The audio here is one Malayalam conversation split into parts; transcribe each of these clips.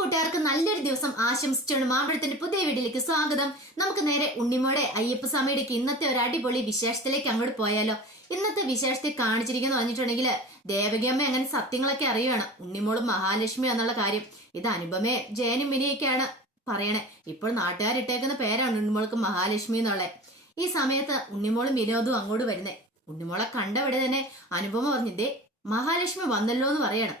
കൂട്ടുകാർക്ക് നല്ലൊരു ദിവസം ആശംസിച്ചാണ് മാമ്പഴത്തിന്റെ പുതിയ വീട്ടിലേക്ക് സ്വാഗതം. നമുക്ക് നേരെ ഉണ്ണിമോടെ അയ്യപ്പസ്വാമിയുടെക്ക് ഇന്നത്തെ ഒരു അടിപൊളി വിശേഷത്തിലേക്ക് അങ്ങോട്ട് പോയാലോ. ഇന്നത്തെ വിശേഷത്തെ കാണിച്ചിരിക്കുന്നു പറഞ്ഞിട്ടുണ്ടെങ്കിൽ ദേവകിയമ്മ അങ്ങനെ സത്യങ്ങളൊക്കെ അറിയുകയാണ് ഉണ്ണിമോളും മഹാലക്ഷ്മി എന്നുള്ള കാര്യം. ഇത് അനുപമേ ജയനും മിനിയൊക്കെയാണ് പറയണേ. ഇപ്പോൾ നാട്ടുകാരിട്ടേക്കുന്ന പേരാണ് ഉണ്ണിമോൾക്ക് മഹാലക്ഷ്മി എന്നുള്ളത്. ഈ സമയത്ത് ഉണ്ണിമോളും വിനോദും അങ്ങോട്ട് വരുന്നേ. ഉണ്ണിമോളെ കണ്ടവിടെ തന്നെ അനുപമ പറഞ്ഞു ദേ മഹാലക്ഷ്മി വന്നല്ലോ എന്ന് പറയണം.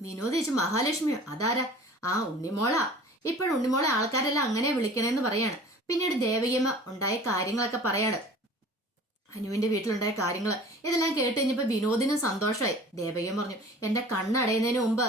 വിനോദ് ചോദിച്ചു മഹാലക്ഷ്മിയോ? അതാരാ? ആ ഉണ്ണിമോളാ. ഇപ്പോഴും ഉണ്ണിമോളെ ആൾക്കാരെല്ലാം അങ്ങനെ വിളിക്കണേന്ന് പറയാണ്. പിന്നീട് ദേവകിയമ്മ ഉണ്ടായ കാര്യങ്ങളൊക്കെ പറയാണ്. അനുവിന്റെ വീട്ടിലുണ്ടായ കാര്യങ്ങൾ ഇതെല്ലാം കേട്ട് കഴിഞ്ഞപ്പോ വിനോദിനും സന്തോഷമായി. ദേവകിയമ്മ പറഞ്ഞു എന്റെ കണ്ണടയുന്നതിന് മുമ്പ്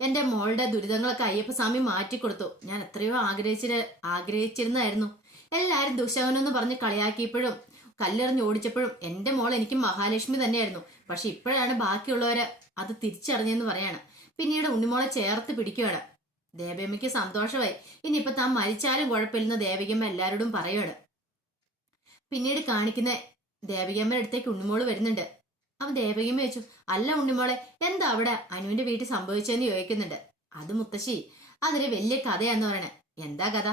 എന്റെ മോളുടെ ദുരിതങ്ങളൊക്കെ അയ്യപ്പസ്വാമി മാറ്റിക്കൊടുത്തു. ഞാൻ എത്രയോ ആഗ്രഹിച്ചിട്ട് ആഗ്രഹിച്ചിരുന്നായിരുന്നു. എല്ലാരും ദുശകനെന്ന് പറഞ്ഞ് കളിയാക്കിയപ്പോഴും കല്ലെറിഞ്ഞ് ഓടിച്ചപ്പോഴും എന്റെ മോൾ എനിക്ക് മഹാലക്ഷ്മി തന്നെയായിരുന്നു. പക്ഷെ ഇപ്പോഴാണ് ബാക്കിയുള്ളവരെ അത് തിരിച്ചറിഞ്ഞെന്ന് പറയാണ്. പിന്നീട് ഉണ്ണിമോളെ ചേർത്ത് പിടിക്കുകയാണ്. ദേവയമ്മയ്ക്ക് സന്തോഷമായി. ഇനിയിപ്പോ താൻ മരിച്ചാലും കുഴപ്പമില്ലെന്ന് ദേവികമ്മ എല്ലാവരോടും പറയുകയാണ് പിന്നീട് കാണിക്കുന്ന ദേവികമ്മയുടെ അടുത്തേക്ക് ഉണ്ണിമോൾ വരുന്നുണ്ട്. അവൻ ദേവികമ്മ ചോദിച്ചു അല്ല ഉണ്ണിമോളെ എന്താ അവിടെ അനുവിന്റെ വീട്ടിൽ സംഭവിച്ചതെന്ന് ചോദിക്കുന്നുണ്ട്. അത് മുത്തശ്ശി അതൊരു വലിയ കഥയാന്ന് പറയണേ. എന്താ കഥ?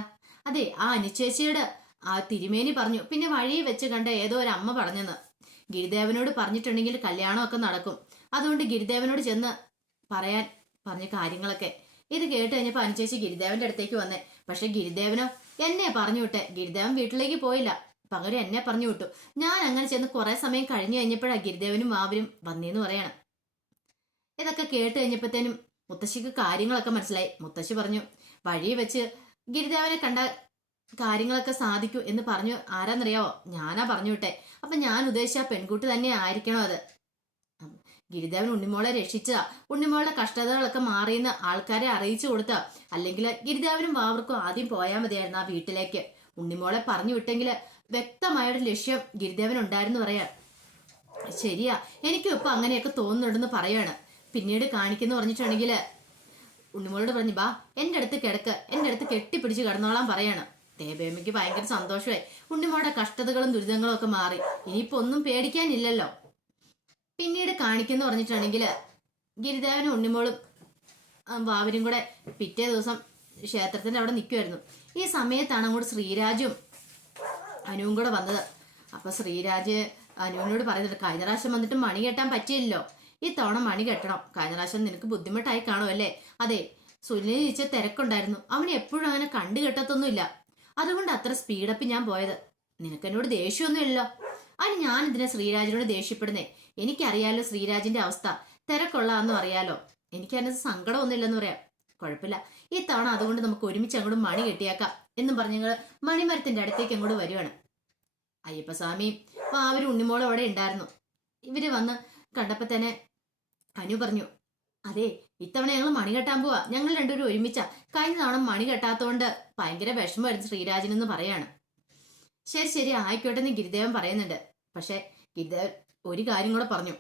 അതെ ആ അനുചേച്ചിയുടെ ആ തിരുമേനി പറഞ്ഞു. പിന്നെ വഴി വെച്ച് കണ്ട ഏതോ ഒരു അമ്മ പറഞ്ഞെന്ന്. ഗിരിദേവനോട് പറഞ്ഞിട്ടുണ്ടെങ്കിൽ കല്യാണമൊക്കെ നടക്കും. അതുകൊണ്ട് ഗിരിദേവനോട് ചെന്ന് പറയാൻ പറഞ്ഞ കാര്യങ്ങളൊക്കെ ഇത് കേട്ട് കഴിഞ്ഞപ്പോൾ അനുചേച്ചി ഗിരിദേവന്റെ അടുത്തേക്ക് വന്നേ. പക്ഷെ ഗിരിദേവനോ? എന്നെ പറഞ്ഞു വിട്ടെ. ഗിരിദേവൻ വീട്ടിലേക്ക് പോയില്ല. പകരം എന്നെ പറഞ്ഞു വിട്ടു. ഞാൻ അങ്ങനെ ചെന്ന് കുറെ സമയം കഴിഞ്ഞു കഴിഞ്ഞപ്പോഴാണ് ഗിരിദേവനും മാവരും വന്നേന്ന് പറയണം. ഇതൊക്കെ കേട്ട് കഴിഞ്ഞപ്പോഴത്തേനും മുത്തശ്ശിക്ക് കാര്യങ്ങളൊക്കെ മനസ്സിലായി. മുത്തശ്ശി പറഞ്ഞു വഴി വെച്ച് ഗിരിദേവനെ കണ്ട കാര്യങ്ങളൊക്കെ സാധിക്കൂ എന്ന് പറഞ്ഞു ആരാന്നറിയാവോ? ഞാനാ പറഞ്ഞു വിട്ടെ. അപ്പൊ ഞാൻ ഉദ്ദേശിച്ച പെൺകുട്ടി തന്നെ ആയിരിക്കണോ അത്? ഗിരിദേവൻ ഉണ്ണിമോളെ രക്ഷിച്ചാ ഉണ്ണിമോളുടെ കഷ്ടതകളൊക്കെ മാറിയെന്ന് ആൾക്കാരെ അറിയിച്ചു കൊടുത്ത. അല്ലെങ്കിൽ ഗിരിദേവനും വാവർക്കും ആദ്യം പോയാൽ മതിയായിരുന്നു ആ വീട്ടിലേക്ക്. ഉണ്ണിമോളെ പറഞ്ഞു വിട്ടെങ്കിൽ വ്യക്തമായൊരു ലക്ഷ്യം ഗിരിദേവൻ ഉണ്ടായിരുന്നു പറയാ. ശരിയാ എനിക്കും ഇപ്പൊ അങ്ങനെയൊക്കെ തോന്നുന്നുണ്ടെന്ന് പറയാണ്. പിന്നീട് കാണിക്കുന്ന പറഞ്ഞിട്ടുണ്ടെങ്കിൽ ഉണ്ണിമോളോട് പറഞ്ഞു ബാ എന്റെ അടുത്ത് കിടക്ക്. എന്റെ അടുത്ത് കെട്ടിപ്പിടിച്ച് കിടന്നോളാൻ പറയാണ്. ദേവേമ്മയ്ക്ക് ഭയങ്കര സന്തോഷമായി. ഉണ്ണിമോളുടെ കഷ്ടതകളും ദുരിതങ്ങളും ഒക്കെ മാറി. ഇനിയിപ്പോ ഒന്നും പേടിക്കാനില്ലല്ലോ. പിന്നീട് കാണിക്കുന്ന പറഞ്ഞിട്ടാണെങ്കിൽ ഗിരിദേവനും ഉണ്ണിമോളും വാവരും കൂടെ പിറ്റേ ദിവസം ക്ഷേത്രത്തിന്റെ അവിടെ നിൽക്കുമായിരുന്നു ഈ സമയത്താണ് അങ്ങോട്ട് ശ്രീരാജും അനുവും കൂടെ വന്നത്. അപ്പൊ ശ്രീരാജ് അനുവിനോട് പറയുന്നുണ്ട് കഴിഞ്ഞ പ്രാവശ്യം വന്നിട്ട് മണി കെട്ടാൻ പറ്റിയില്ലല്ലോ. ഈ തവണ മണി കെട്ടണം. കഴിഞ്ഞ പ്രാവശ്യം നിനക്ക് ബുദ്ധിമുട്ടായി കാണും അല്ലേ അതെ സുനിലിന് ഇച്ച തിരക്കുണ്ടായിരുന്നു. അവന് എപ്പോഴും അങ്ങനെ കണ്ടു കെട്ടത്തൊന്നുമില്ല. അതുകൊണ്ട് അത്ര സ്പീഡപ്പ് ഞാൻ പോയത്. നിനക്ക് എന്നോട് ദേഷ്യമൊന്നുമില്ലല്ലോ. അതിന് ഞാൻ ഇതിനെ ശ്രീരാജിനോട് ദേഷ്യപ്പെടുന്നേ? എനിക്കറിയാലോ ശ്രീരാജിന്റെ അവസ്ഥ. തിരക്കൊള്ളാന്നും അറിയാലോ? എനിക്കതിന് സങ്കടമൊന്നുമില്ലെന്ന് പറയാം. കുഴപ്പമില്ല. ഈ തവണ അതുകൊണ്ട് നമുക്ക് ഒരുമിച്ച് അങ്ങോട്ട് മണി കെട്ടിയാക്കാം എന്നും പറഞ്ഞ് ഞങ്ങൾ മണിമരത്തിന്റെ അടുത്തേക്ക് അങ്ങോട്ട് വരുവാണ്. അയ്യപ്പസ്വാമിയും ഒരു ഉണ്ണിമോളും അവിടെ ഉണ്ടായിരുന്നു. ഇവർ വന്ന് കണ്ടപ്പോ തന്നെ അനു പറഞ്ഞു അതെ ഇത്തവണ ഞങ്ങൾ മണി കെട്ടാൻ പോവാ. ഞങ്ങൾ രണ്ടുപേരും ഒരുമിച്ചാ. കഴിഞ്ഞ തവണ മണി കെട്ടാത്തോണ്ട് ഭയങ്കര വിഷമമായിരുന്നു ശ്രീരാജനെന്ന് പറയാണ്. ശരി ശരി ആയിക്കോട്ടെ എന്ന് ഗിരിദേവൻ പറയുന്നുണ്ട്. പക്ഷെ ഗിരിദേവൻ ഒരു കാര്യം കൂടെ പറഞ്ഞു.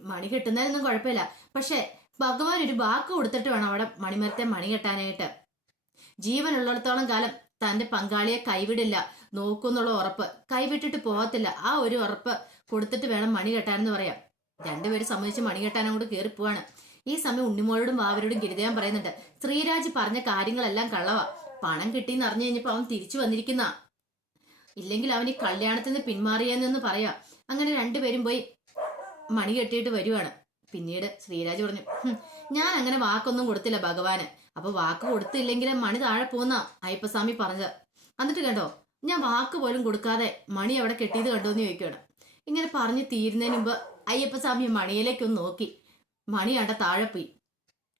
മണി കെട്ടുന്നതിനൊന്നും കുഴപ്പമില്ല. പക്ഷെ ഭഗവാൻ ഒരു വാക്ക് കൊടുത്തിട്ട് വേണം അവിടെ മണിമരത്തെ മണി കെട്ടാനായിട്ട്. ജീവനുള്ളിടത്തോളം കാലം തന്റെ പങ്കാളിയെ കൈവിടില്ല. നോക്കുന്നുള്ള ഉറപ്പ്. കൈവിട്ടിട്ട് പോകത്തില്ല. ആ ഒരു ഉറപ്പ് കൊടുത്തിട്ട് വേണം മണി കെട്ടാനെന്ന് പറയാം രണ്ടുപേരും സംബന്ധിച്ച് മണി കെട്ടാനും കൂടെ കയറി പോവാണ്. ഈ സമയം ഉണ്ണിമോളോടും വാവരോടും ഗിരിദേവൻ പറയുന്നുണ്ട് ശ്രീരാജ് പറഞ്ഞ കാര്യങ്ങളെല്ലാം കള്ളവാ. പണം കിട്ടിയെന്ന് അറിഞ്ഞു കഴിഞ്ഞപ്പോ അവൻ തിരിച്ചു വന്നിരിക്കുന്ന. ഇല്ലെങ്കിൽ അവൻ ഈ കല്യാണത്തിൽ നിന്ന് പിന്മാറിയെന്ന് പറയാം. അങ്ങനെ രണ്ടുപേരും പോയി മണി കെട്ടിയിട്ട് വരുവാണ്. പിന്നീട് ശ്രീരാജ് പറഞ്ഞു ഞാൻ അങ്ങനെ വാക്കൊന്നും കൊടുത്തില്ല ഭഗവാന്. അപ്പൊ വാക്ക് കൊടുത്തില്ലെങ്കിൽ മണി താഴെ പോന്ന അയ്യപ്പസ്വാമി പറഞ്ഞത്. എന്നിട്ട് കണ്ടോ ഞാൻ വാക്ക് പോലും കൊടുക്കാതെ മണി അവിടെ കെട്ടിയത് കണ്ടോ എന്ന് ചോദിക്കുകയാണ് ഇങ്ങനെ പറഞ്ഞു തീരുന്നതിന് മുമ്പ് അയ്യപ്പസ്വാമി മണിയിലേക്കൊന്ന് നോക്കി. മണി കണ്ട താഴെ പോയി.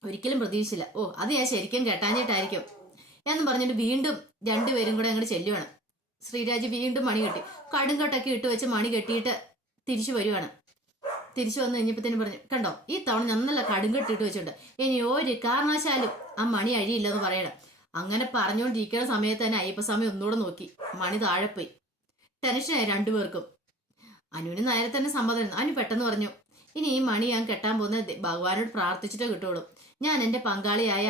ഒരിക്കലും പ്രതീക്ഷിച്ചില്ല. ഓ അത് ഞാൻ ശരിക്കും കെട്ടാഞ്ഞിട്ടായിരിക്കും. എന്നും പറഞ്ഞിട്ട് വീണ്ടും രണ്ടുപേരും കൂടെ അങ്ങോട്ട് ചെല്ലുവാണ്. ശ്രീരാജ് വീണ്ടും മണി കെട്ടി. കടുങ്കട്ടൊക്കെ ഇട്ട് വെച്ച് മണി കെട്ടിയിട്ട് തിരിച്ചു വരുവാണ്. തിരിച്ചു വന്നു കഴിഞ്ഞപ്പോഴത്തേനും പറഞ്ഞു കണ്ടോ ഈ തവണ ഞാൻ നല്ല കടുങ്കെട്ടിട്ട് വെച്ചിട്ടുണ്ട്. ഇനി ഒരു കാരണവശാലും ആ മണി അഴിയില്ലെന്ന് പറയണം. അങ്ങനെ പറഞ്ഞുകൊണ്ടിരിക്കുന്ന സമയത്ത് തന്നെ അയ്യപ്പസ്വാമി ഒന്നുകൂടെ നോക്കി. മണി താഴെ പോയി. ടെൻഷനായി രണ്ടുപേർക്കും അനുവിന് നേരെ തന്നെ സമ്മതമായിരുന്നു അനു പെട്ടെന്ന് പറഞ്ഞു ഇനി ഈ മണി ഞാൻ കെട്ടാൻ പോകുന്നത് ഭഗവാനോട് പ്രാർത്ഥിച്ചിട്ടേ കിട്ടുള്ളൂ. ഞാൻ എന്റെ പങ്കാളിയായ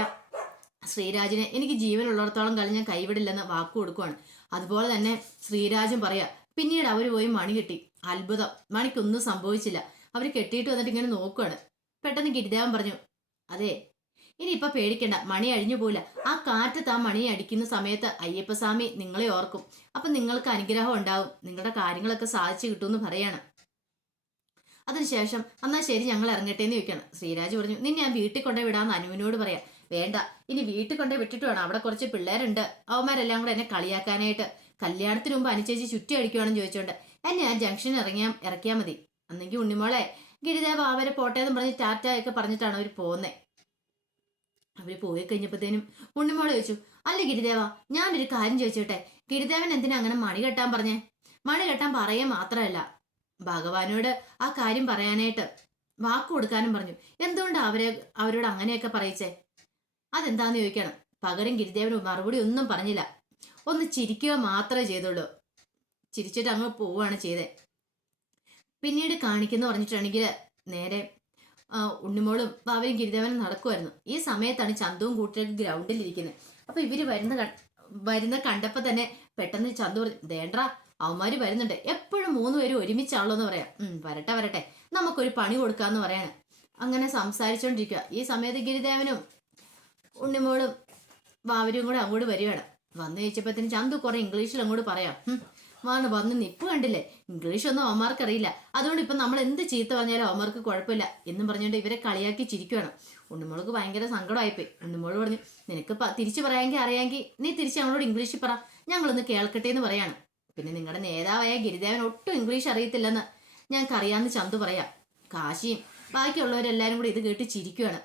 ശ്രീരാജിനെ എനിക്ക് ജീവനുള്ളിടത്തോളം കാലം ഞാൻ കൈവിടില്ലെന്ന് വാക്കു കൊടുക്കുവാണ്. അതുപോലെ തന്നെ ശ്രീരാജും പറയാ പിന്നീട് അവർ പോയി മണി കിട്ടി. അത്ഭുതം. മണിക്കൊന്നും സംഭവിച്ചില്ല. അവർ കെട്ടിയിട്ട് വന്നിട്ട് ഇങ്ങനെ നോക്കുകയാണ് പെട്ടെന്ന് ഗിരിദേവൻ പറഞ്ഞു അതെ ഇനി ഇപ്പൊ പേടിക്കണ്ട. മണി അഴിഞ്ഞു പോല ആ കാറ്റത്ത് ആ മണി അടിക്കുന്ന സമയത്ത് അയ്യപ്പസ്വാമി നിങ്ങളെ ഓർക്കും. അപ്പൊ നിങ്ങൾക്ക് അനുഗ്രഹം ഉണ്ടാവും. നിങ്ങളുടെ കാര്യങ്ങളൊക്കെ സാധിച്ചു കിട്ടുമെന്ന് പറയാണ്. അതിനുശേഷം എന്നാ ശരി ഞങ്ങൾ ഇറങ്ങട്ടെ എന്ന് ചോദിക്കണം ശ്രീരാജ് പറഞ്ഞു നിന്നെ ഞാൻ വീട്ടിൽ കൊണ്ടുപോയി വിടാമെന്ന് അനുവിനോട് പറയാം. വേണ്ട. ഇനി വീട്ടിൽ കൊണ്ടേ വിട്ടിട്ട് വേണം. അവിടെ കുറച്ച് പിള്ളേരുണ്ട്. അവന്മാരെല്ലാം കൂടെ എന്നെ കളിയാക്കാനായിട്ട്. കല്യാണത്തിന് മുമ്പ് അനുചേച്ചി ചുറ്റി അടിക്കുവാണെന്ന് ചോദിച്ചോണ്ട് എന്നെ ആ ജംഗ്ഷൻ ഇറങ്ങിയാ ഇറക്കിയാൽ മതി. അന്നെങ്കിൽ ഉണ്ണിമോളെ ഗിരിദേവ അവരെ പോട്ടേന്ന് പറഞ്ഞ് ടാറ്റ ഒക്കെ പറഞ്ഞിട്ടാണ് അവർ പോകുന്നത് അവർ പോയി കഴിഞ്ഞപ്പോഴത്തേനും ഉണ്ണിമോൾ ചോദിച്ചു അല്ല ഗിരിദേവ ഒരു കാര്യം ചോദിച്ചോട്ടെ? ഗിരിദേവൻ എന്തിനാ അങ്ങനെ മണി കെട്ടാൻ പറഞ്ഞേ? മണി കെട്ടാൻ പറയുക മാത്രമല്ല. ഭഗവാനോട് ആ കാര്യം പറയാനായിട്ട് വാക്ക് കൊടുക്കാനും പറഞ്ഞു. എന്തുകൊണ്ട് അവരെ അവരോട് അങ്ങനെയൊക്കെ പറയിച്ചേ? അതെന്താന്ന് ചോദിക്കണം? പകരം ഗിരിദേവന് മറുപടി ഒന്നും പറഞ്ഞില്ല. ഒന്ന് ചിരിക്കുക മാത്രമേ ചെയ്തുള്ളൂ. ചിരിച്ചിട്ട് അങ്ങ് പോവുകയാണ് ചെയ്തേ. പിന്നീട് കാണിക്കുന്നു പറഞ്ഞിട്ടാണെങ്കിൽ നേരെ ഉണ്ണിമോളും ബാബയും ഗിരിദേവനും നടക്കുമായിരുന്നു ഈ സമയത്താണ് ചന്തുവും കൂട്ടിയൊക്കെ ഗ്രൗണ്ടിൽ ഇരിക്കുന്നത്. അപ്പൊ ഇവർ വരുന്ന വരുന്ന കണ്ടപ്പോ തന്നെ പെട്ടെന്ന് ചന്തു പറഞ്ഞു ദേണ്ട അവന്മാര് വരുന്നുണ്ട്. എപ്പോഴും മൂന്ന് പേരും ഒരുമിച്ചാണല്ലോ എന്ന് പറയാം. ഉം വരട്ടെ വരട്ടെ. നമുക്കൊരു പണി കൊടുക്കാന്ന് പറയാണ്. അങ്ങനെ സംസാരിച്ചോണ്ടിരിക്കുക ഈ സമയത്ത് ഗിരിദേവനും ഉണ്ണിമോളും വാവരും കൂടെ അങ്ങോട്ട് വരികയാണ്. വന്നു ചോദിച്ചപ്പോഴത്തേന് ചന്തു കുറെ ഇംഗ്ലീഷിൽ അങ്ങോട്ട് പറയാം. വന്ന് വന്ന് നിപ്പ് കണ്ടില്ലേ? ഇംഗ്ലീഷ് ഒന്നും അവന്മാർക്ക് അറിയില്ല അതുകൊണ്ട് ഇപ്പം നമ്മൾ എന്ത് ചീത്ത പറഞ്ഞാലും അവന്മാർക്ക് കുഴപ്പമില്ല എന്നും പറഞ്ഞുകൊണ്ട് ഇവരെ കളിയാക്കി ചിരിക്കുകയാണ് ഉണ്ണിമോൾക്ക് ഭയങ്കര സങ്കടമായിപ്പോയി. ഉണ്ണുമോൾ പറഞ്ഞു നിനക്ക് തിരിച്ചു പറയാമെങ്കിൽ അറിയാമെങ്കിൽ നീ തിരിച്ച് ഞങ്ങളോട് ഇംഗ്ലീഷിൽ പറ. ഞങ്ങളൊന്ന് കേൾക്കട്ടെ എന്ന് പറയാണ്. പിന്നെ നിങ്ങളുടെ നേതാവായ ഗിരിദേവൻ ഒട്ടും ഇംഗ്ലീഷ് അറിയത്തില്ലെന്ന് ഞങ്ങൾക്ക് അറിയാമെന്ന് ചന്തു പറയാം. കാശിയും ബാക്കിയുള്ളവരെല്ലാരും കൂടി ഇത് കേട്ട് ചിരിക്കുകയാണ്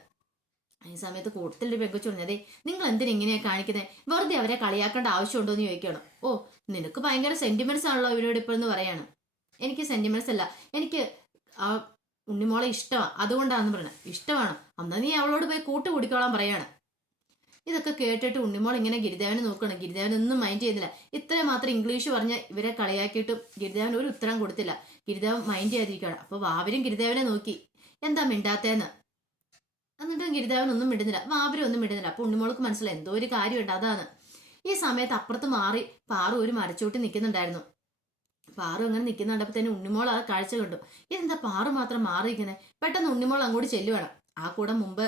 ഈ സമയത്ത് കൂട്ടത്തിലൊരു പെങ്കൊച്ചു പറഞ്ഞു നിങ്ങൾ എന്തിനാ ഇങ്ങനെയാ കാണിക്കുന്നത് വെറുതെ അവരെ കളിയാക്കേണ്ട ആവശ്യമുണ്ടോ എന്ന് ചോദിക്കണം ഓ നിനക്ക് ഭയങ്കര സെന്റിമെന്റ്സ് ആണല്ലോ ഇവരോട് ഇപ്പോഴെന്ന് പറയാണ്. എനിക്ക് സെന്റിമെന്റ്സ് അല്ല. എനിക്ക് ആ ഉണ്ണിമോളെ ഇഷ്ടമാണ് അതുകൊണ്ടാണെന്ന് പറയണം. ഇഷ്ടമാണ്. അന്നാ നീ അവളോട് പോയി കൂട്ട് കുടിക്കോളാൻ പറയാണ്. ഇതൊക്കെ കേട്ടിട്ട് ഉണ്ണിമോൾ ഇങ്ങനെ ഗിരിദേവനെ നോക്കണം ഗിരിദേവൻ ഒന്നും മൈൻഡ് ചെയ്യുന്നില്ല. ഇത്രയും മാത്രം ഇംഗ്ലീഷ് പറഞ്ഞ ഇവരെ കളിയാക്കിയിട്ടും ഗിരിദേവൻ ഒരു ഉത്തരം കൊടുത്തില്ല. ഗിരിദേവൻ മൈൻഡ് ചെയ്യാതിരിക്കുകയാണ്. അപ്പോൾ വാവരും ഗിരിദേവനെ നോക്കി. എന്താ മിണ്ടാത്തേന്ന്? എന്നിട്ടും ഗിരിദേവൻ ഒന്നും മിണ്ടുന്നില്ല. വാബരും ഒന്നും മിണ്ടുന്നില്ല. അപ്പൊ ഉണ്ണിമോൾക്ക് മനസ്സിലായി. എന്തോ ഒരു കാര്യമുണ്ട് അതാണ്. ഈ സമയത്ത് അപ്പുറത്ത് മാറി പാറു ഒരു മരച്ചൂട്ടി നിൽക്കുന്നുണ്ടായിരുന്നു. പാറു അങ്ങനെ നിൽക്കുന്നുണ്ടപ്പോൾ തന്നെ ഉണ്ണിമോൾ ആ കാഴ്ച കണ്ടു. ഇതെന്താ പാറു മാത്രം മാറി ഇങ്ങനെ? പെട്ടെന്ന് ഉണ്ണിമോൾ അങ്ങോട്ട് ചെല്ലുവാണ്. ആ കൂടെ മുമ്പ്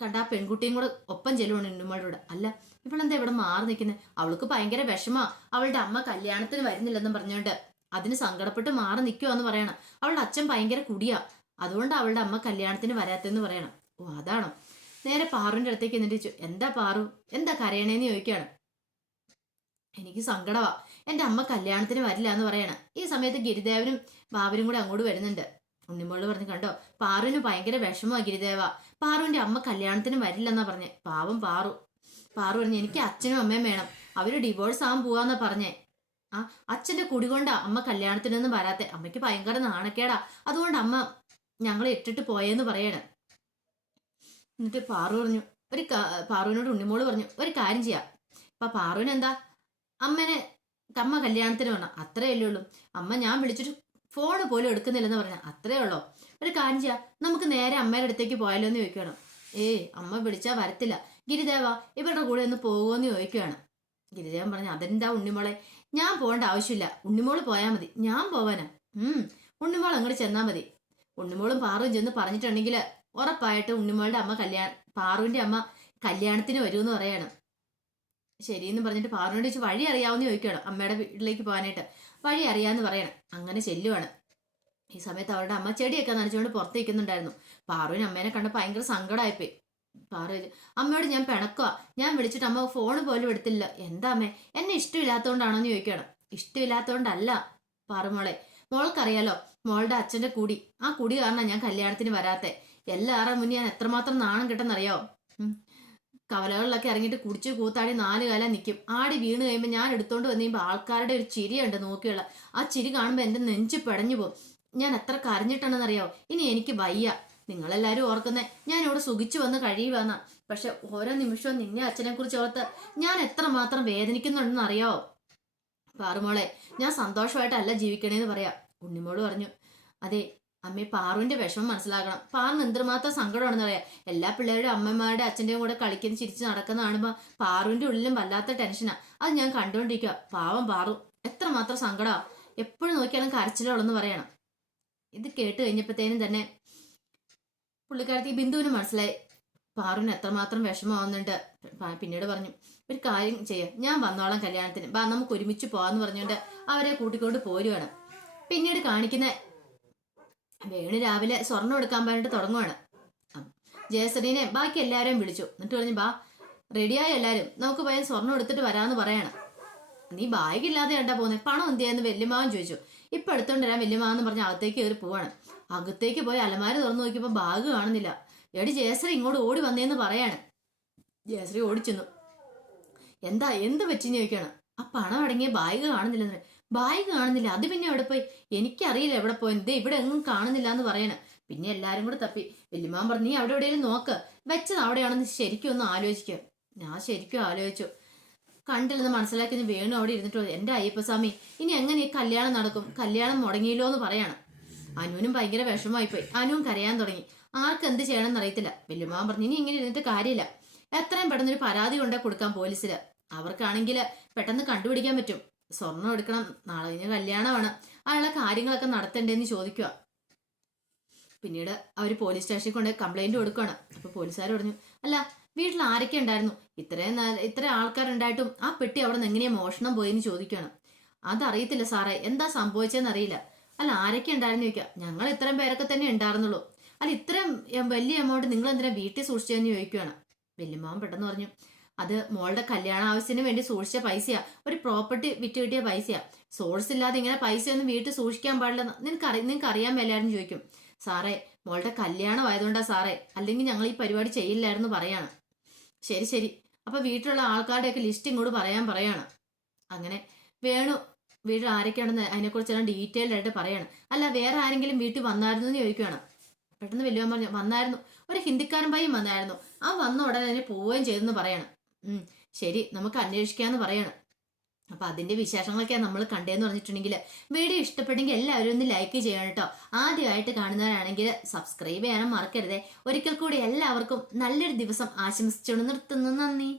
കണ്ട ആ പെൺകുട്ടിയും കൂടെ ഒപ്പം ചെല്ലുവാണ് ഉണ്ണിമോളുടെ അല്ല ഇവളെന്താ ഇവിടെ മാറി നിൽക്കുന്നത് അവൾക്ക് ഭയങ്കര വിഷമാ അവളുടെ അമ്മ കല്യാണത്തിന് വരുന്നില്ലെന്നും പറഞ്ഞുകൊണ്ട് അതിന് സങ്കടപ്പെട്ട് മാറി നിൽക്കുവാന്ന് പറയണം. അവളുടെ അച്ഛൻ ഭയങ്കര കുടിയാ. അതുകൊണ്ട് അവളുടെ അമ്മ കല്യാണത്തിന് വരാത്തെന്ന് പറയണം. ഓ അതാണോ? നേരെ പാറുവിന്റെ അടുത്തേക്ക് എന്നിട്ട് ചോദിച്ചു എന്താ പാറു? എന്താ കരയണേന്ന് ചോദിക്കുകയാണ് എനിക്ക് സങ്കടവാ. എന്റെ അമ്മ കല്യാണത്തിന് വരില്ല എന്ന് പറയണം. ഈ സമയത്ത് ഗിരിദേവനും ബാബരും കൂടെ അങ്ങോട്ട് വരുന്നുണ്ട്. ഉണ്ണിമോൾ പറഞ്ഞു കണ്ടോ? പാറുവിന് ഭയങ്കര വിഷമമാ ഗിരിദേവ. പാറുവിന്റെ അമ്മ കല്യാണത്തിന് വരില്ല വരില്ലെന്നാ പറഞ്ഞേ. പാവം പാറു. പാറു പറഞ്ഞു എനിക്ക് അച്ഛനും അമ്മയും വേണം. അവർ ഡിവോഴ്സ് ആവാൻ പോവാന്നാ പറഞ്ഞേ. ആ അച്ഛന്റെ കുടി കൊണ്ടാ അമ്മ കല്യാണത്തിനൊന്നും വരാത്തെ. അമ്മയ്ക്ക് ഭയങ്കര നാണക്കേടാ. അതുകൊണ്ട് അമ്മ ഞങ്ങളെ ഇട്ടിട്ട് പോയെന്ന് പറയണം. എന്നിട്ട് പാറു പറഞ്ഞു ഒരു പാറുവിനോട് ഉണ്ണിമോൾ പറഞ്ഞു ഒരു കാര്യം ചെയ്യാം. അപ്പൊ പാറുവിന് എന്താ? അമ്മനെ അമ്മ കല്യാണത്തിന് വേണം അത്രേ അല്ലേ ഉള്ളൂ അമ്മ ഞാൻ വിളിച്ചിട്ട് ഫോൺ പോലും എടുക്കുന്നില്ലെന്ന് പറഞ്ഞു അത്രേ ഉള്ളോ? ഒരു കാര്യം ചെയ്യാം നമുക്ക് നേരെ അമ്മയുടെ അടുത്തേക്ക് പോയാലോ എന്ന് ചോദിക്കണം ഏയ് അമ്മ വിളിച്ചാ വരത്തില്ല. ഗിരിദേവ ഇവരുടെ കൂടെ ഒന്ന് പോകുമെന്ന് ചോദിക്കുകയാണ് ഗിരിദേവൻ പറഞ്ഞു അതെന്താ ഉണ്ണിമോളെ? ഞാൻ പോകേണ്ട ആവശ്യമില്ല. ഉണ്ണിമോൾ പോയാൽ മതി. ഞാൻ പോവാനാ. ഉം ഉണ്ണിമോൾ അങ്ങോട്ട് ചെന്നാൽ മതി. ഉണ്ണിമോളും പാറും ചെന്ന് പറഞ്ഞിട്ടുണ്ടെങ്കിൽ ഉറപ്പായിട്ട് ഉണ്ണിമോളുടെ അമ്മ കല്യാണ പാറുവിന്റെ അമ്മ കല്യാണത്തിന് വരുമെന്ന് പറയാണ്. ശരിയെന്ന് പറഞ്ഞിട്ട് പാറുവിനോട് ചോദിച്ചു വഴി അറിയാവുന്ന ചോദിക്കണം അമ്മയുടെ വീട്ടിലേക്ക് പോകാനായിട്ട്. വഴി അറിയാന്ന് പറയണം. അങ്ങനെ ചെല്ലുവാണ്. ഈ സമയത്ത് അവരുടെ അമ്മ ചെടിയൊക്കെ നനച്ചുകൊണ്ട് പുറത്ത് നിൽക്കുന്നുണ്ടായിരുന്നു. പാറുവിന് അമ്മേനെ കണ്ട ഭയങ്കര സങ്കടമായിപ്പോയി. പാറു അമ്മയോട് ഞാൻ പിണക്കുക ഞാൻ വിളിച്ചിട്ട് അമ്മ ഫോൺ പോലും എടുത്തില്ല. എന്താ അമ്മേ? എന്നെ ഇഷ്ടമില്ലാത്തതുകൊണ്ടാണോ എന്ന് ചോദിക്കണം ഇഷ്ടമില്ലാത്തതുകൊണ്ടല്ല പാറുമോളെ. മോൾക്കറിയാലോ മോളുടെ അച്ഛന്റെ കൂടി. ആ കുടി കാരണം ഞാൻ കല്യാണത്തിന് വരാത്തെ. എല്ലാവരുടെ മുന്നേ ഞാൻ എത്രമാത്രം നാണം കിട്ടുന്നറിയോ. കവലകളിലൊക്കെ ഇറങ്ങിയിട്ട് കുടിച്ച് കൂത്താടി നാല് നിൽക്കും ആടി വീണ് കഴിയുമ്പോൾ ഞാൻ എടുത്തോണ്ട് വന്ന് കഴിയുമ്പോൾ ആൾക്കാരുടെ ഒരു ചിരിയുണ്ട് നോക്കിയുള്ള. ആ ചിരി കാണുമ്പോൾ എന്റെ നെഞ്ച് പിടഞ്ഞു പോകും ഞാൻ എത്ര കരഞ്ഞിട്ടുണ്ടെന്നറിയാവോ ഇനി എനിക്ക് വയ്യ. നിങ്ങളെല്ലാവരും ഓർക്കുന്നേ. ഞാൻ ഇവിടെ സുഖിച്ചു വന്ന് കഴിയുവാന്ന. പക്ഷെ ഓരോ നിമിഷവും നിന്നെ അച്ഛനെ കുറിച്ച് ഓർത്ത് ഞാൻ എത്രമാത്രം വേദനിക്കുന്നുണ്ടെന്ന് അറിയാവോ പാറുമോളെ ഞാൻ സന്തോഷമായിട്ടല്ല ജീവിക്കണേന്ന് പറയാം. ഉണ്ണിമോൾ പറഞ്ഞു അതെ അമ്മേ പാറുവിന്റെ വിഷമം മനസ്സിലാക്കണം പാറിന് എന്തുമാത്രം സങ്കടമാണെന്ന് പറയാ എല്ലാ പിള്ളേരുടെ അമ്മമാരുടെ അച്ഛന്റെയും കൂടെ കളിക്കുന്ന ചിരിച്ച് നടക്കുന്ന കാണുമ്പോൾ പാറുവിന്റെ ഉള്ളിലും വല്ലാത്ത ടെൻഷനാ. അത് ഞാൻ കണ്ടുകൊണ്ടിരിക്കുക പാവം പാറു. എത്രമാത്രം സങ്കടമാ എപ്പോഴും നോക്കിയാലും കരച്ചിലുള്ളെന്ന് പറയണം. ഇത് കേട്ട് കഴിഞ്ഞപ്പോഴത്തേനും തന്നെ പുള്ളിക്കാരത്തി ബിന്ദുവിന് മനസ്സിലായി. പാറുവിന് എത്രമാത്രം വിഷമമാവുന്നുണ്ട്. പിന്നീട് പറഞ്ഞു ഒരു കാര്യം ചെയ്യാം. ഞാൻ വന്നോളാം കല്യാണത്തിന്. ബാ നമുക്ക് ഒരുമിച്ച് പോവാന്ന് പറഞ്ഞുകൊണ്ട് അവരെ കൂട്ടിക്കൊണ്ട് പോരുവാണ്. പിന്നീട് കാണിക്കുന്നത് വേണു രാവിലെ സ്വർണം എടുക്കാൻ പറഞ്ഞിട്ട് തുടങ്ങുവാണ്. ജയസ്രീനെ ബാക്കി എല്ലാവരെയും വിളിച്ചു. എന്നിട്ട് പറഞ്ഞു ബാ റെഡിയായി എല്ലാവരും. നമുക്ക് പോയാൽ സ്വർണം എടുത്തിട്ട് വരാന്ന് പറയണം. നീ ബാഗ് ഇല്ലാതെ കണ്ടാ പോകുന്നത് പണം എന്ത് ചെയ്യാന്ന് വല്യമാവൻ ചോദിച്ചു. ഇപ്പൊ എടുത്തോണ്ട് വരാൻ വല്യമാവെന്ന് പറഞ്ഞ് അകത്തേക്ക് കയറി പോവാണ്. അകത്തേക്ക് പോയി അലമാര തുറന്നു നോക്കിയപ്പോൾ ബാഗ് കാണുന്നില്ല. എടി ജയശ്രീ ഇങ്ങോട്ട് ഓടി വന്നേന്ന് പറയാണ്. ജയശ്രീ ഓടിച്ചെന്നു. എന്താ എന്ത് പറ്റിന്ന് ചോദിക്കണം. ആ പണം അടങ്ങിയ ബാഗ് കാണുന്നില്ലെന്ന്. ബാഗ് കാണുന്നില്ല. അത് പിന്നെ എവിടെ പോയി? എനിക്കറിയില്ല എവിടെ പോയി. ദേ ഇവിടെ എങ്ങും കാണുന്നില്ല എന്ന് പറയണം. പിന്നെ എല്ലാരും കൂടെ തപ്പി. വല്യമാൻ പറഞ്ഞു നീ അവിടെ എവിടെയെങ്കിലും നോക്ക്. വെച്ചത് അവിടെയാണെന്ന് ശരിക്കും ഒന്ന് ആലോചിക്കുക ഞാൻ ശരിക്കും ആലോചിച്ചു. കണ്ടില്ലെന്ന് മനസ്സിലാക്കി വേണു അവിടെ ഇരുന്നിട്ട് എന്റെ അയ്യപ്പസ്വാമി ഇനി എങ്ങനെ ഈ കല്യാണം നടക്കും? കല്യാണം മുടങ്ങിയില്ലോ എന്ന് പറയാണ്. അനുവിനും ഭയങ്കര വിഷമമായി പോയി അനുവും കരയാൻ തുടങ്ങി. ആർക്ക് എന്ത് ചെയ്യണമെന്ന് അറിയത്തില്ല. വല്യമാൻ പറഞ്ഞു ഇനി ഇങ്ങനെ ഇരുന്നിട്ട് കാര്യമില്ല. എത്രയും പെട്ടെന്ന് ഒരു പരാതി കൊണ്ടേ കൊടുക്കാം പോലീസിൽ. അവർക്കാണെങ്കിൽ പെട്ടെന്ന് കണ്ടുപിടിക്കാൻ പറ്റും. സ്വർണം എടുക്കണം നാളെ കഴിഞ്ഞ കല്യാണമാണ്. അയാളെ കാര്യങ്ങളൊക്കെ നടത്തണ്ടേന്ന് ചോദിക്കുക പിന്നീട് അവർ പോലീസ് സ്റ്റേഷനിൽ കൊണ്ട് കംപ്ലൈന്റ് കൊടുക്കുകയാണ് അപ്പൊ പോലീസുകാർ പറഞ്ഞു അല്ല വീട്ടിൽ ആരൊക്കെ ഉണ്ടായിരുന്നു? ഇത്രയും ഇത്രയും ഇത്ര ആൾക്കാരുണ്ടായിട്ടും ആ പെട്ടി അവിടെ നിന്ന് എങ്ങനെയാ മോഷണം പോയെന്ന് ചോദിക്കുകയാണ് അതറിയത്തില്ല സാറേ എന്താ സംഭവിച്ചതെന്ന് അറിയില്ല. അല്ല ആരൊക്കെ ഉണ്ടായിരുന്നു ചോദിക്കുക ഞങ്ങൾ ഇത്രയും പേരൊക്കെ തന്നെ ഉണ്ടായിരുന്നുള്ളൂ. അല്ല ഇത്രയും വലിയ എമൗണ്ട് നിങ്ങൾ എന്തിനാ വീട്ടിൽ സൂക്ഷിച്ചതെന്ന് ചോദിക്കുകയാണ് വല്യമ്മാവൻ പെട്ടെന്ന് പറഞ്ഞു അത് മോളുടെ കല്യാണ ആവശ്യത്തിന് വേണ്ടി സൂക്ഷിച്ച പൈസയാ. ഒരു പ്രോപ്പർട്ടി വിറ്റ് കിട്ടിയ പൈസയാ. സോഴ്സ് ഇല്ലാതെ ഇങ്ങനെ പൈസയൊന്നും വീട്ടിൽ സൂക്ഷിക്കാൻ പാടില്ല നിനക്ക് അറി നിങ്ങൾക്ക് അറിയാൻ മേലായിരുന്നു ചോദിക്കും. സാറേ മോളുടെ കല്യാണം ആയതുകൊണ്ടാ സാറേ അല്ലെങ്കിൽ ഞങ്ങൾ ഈ പരിപാടി ചെയ്യില്ലായിരുന്നു പറയാണ്. ശരി ശരി. അപ്പൊ വീട്ടിലുള്ള ആൾക്കാരുടെയൊക്കെ ലിസ്റ്റ് ഇങ്ങോട്ട് പറയാൻ പറയാണ്. അങ്ങനെ വേണു വീട്ടിൽ ആരൊക്കെയാണെന്ന് അതിനെക്കുറിച്ചെല്ലാം ഡീറ്റെയിൽഡ് ആയിട്ട് പറയാണ്. അല്ല വേറെ ആരെങ്കിലും വീട്ടിൽ വന്നായിരുന്നു എന്ന് ചോദിക്കുകയാണ് പെട്ടെന്ന് വലിയവൻ പറഞ്ഞു വന്നായിരുന്നു. ഒരു ഹിന്ദിക്കാരൻ പയ്യൻ വന്നായിരുന്നു. ആ വന്ന ഉടനെ തന്നെ പോവുകയും ചെയ്തെന്ന് പറയണം. ശരി നമുക്ക് അന്വേഷിക്കാന്ന് പറയണം. അപ്പൊ അതിന്റെ വിശേഷങ്ങളൊക്കെയാണ് നമ്മൾ കണ്ടേന്ന് പറഞ്ഞിട്ടുണ്ടെങ്കിൽ വീഡിയോ ഇഷ്ടപ്പെട്ടെങ്കിൽ എല്ലാവരും ഒന്ന് ലൈക്ക് ചെയ്യണം കേട്ടോ ആദ്യമായിട്ട് കാണുന്നവരാണെങ്കിൽ സബ്സ്ക്രൈബ് ചെയ്യാനും മറക്കരുതേ. ഒരിക്കൽ കൂടി എല്ലാവർക്കും നല്ലൊരു ദിവസം ആശംസിച്ചുകൊണ്ട് നിർത്തുന്നു. നന്ദി.